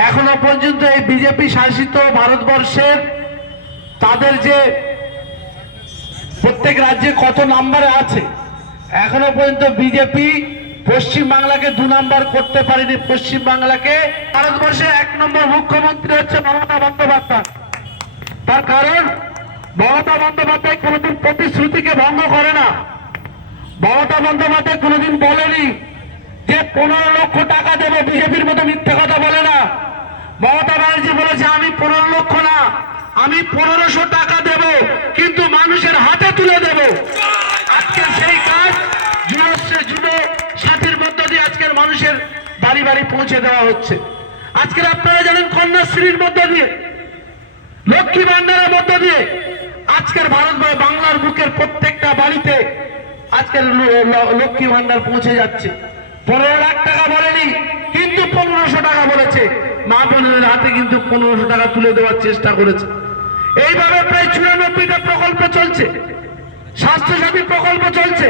এখনো পর্যন্ত এই বিজেপি শাসিত ভারতবর্ষের তাদের যে প্রত্যেক রাজ্যে কত নাম্বারে আছে, এখনো পর্যন্ত বিজেপি পশ্চিম বাংলাকে 2 নাম্বার করতে পারেনি। পশ্চিম বাংলাকে ভারতবর্ষের 1 নম্বর মুখ্যমন্ত্রী হচ্ছে মমতা বন্দ্যোপাধ্যায়। তার কারণ মমতা বন্দ্যোপাধ্যায় কোনোদিন প্রতিশ্রুতিকে ভঙ্গ করে না। মমতা বন্দ্যোপাধ্যায় কোনোদিন বলেনি যে 15 লক্ষ টাকা দেবো, বিজেপির মতো মিথ্যে কথা বলে না। মমতা ব্যানার্জি বলেছে আমি 15 লক্ষ না, আমি 1500 টাকা দেব, কিন্তু মানুষের হাতে তুলে দেব। আজকে সেই কাজ যুব সাথীর মধ্য দিয়ে আজকের মানুষের বাড়ি বাড়ি পৌঁছে দেওয়া হচ্ছে। আজকের আপনারা জানেন কন্যাশ্রীর মধ্য দিয়ে, লক্ষ্মী ভান্ডারের মধ্য দিয়ে আজকের ভারত বাংলার বুকের প্রত্যেকটা বাড়িতে আজকের লক্ষ্মী ভান্ডার পৌঁছে যাচ্ছে। 15 লাখ টাকা বলেনি, কিন্তু 1500 টাকা বলেছে। মা বোনের হাতে কিন্তু 1500 টাকা তুলে দেওয়ার চেষ্টা করেছে। এইভাবে প্রায় 94টা প্রকল্প চলছে, স্বাস্থ্যসাথী প্রকল্প চলছে।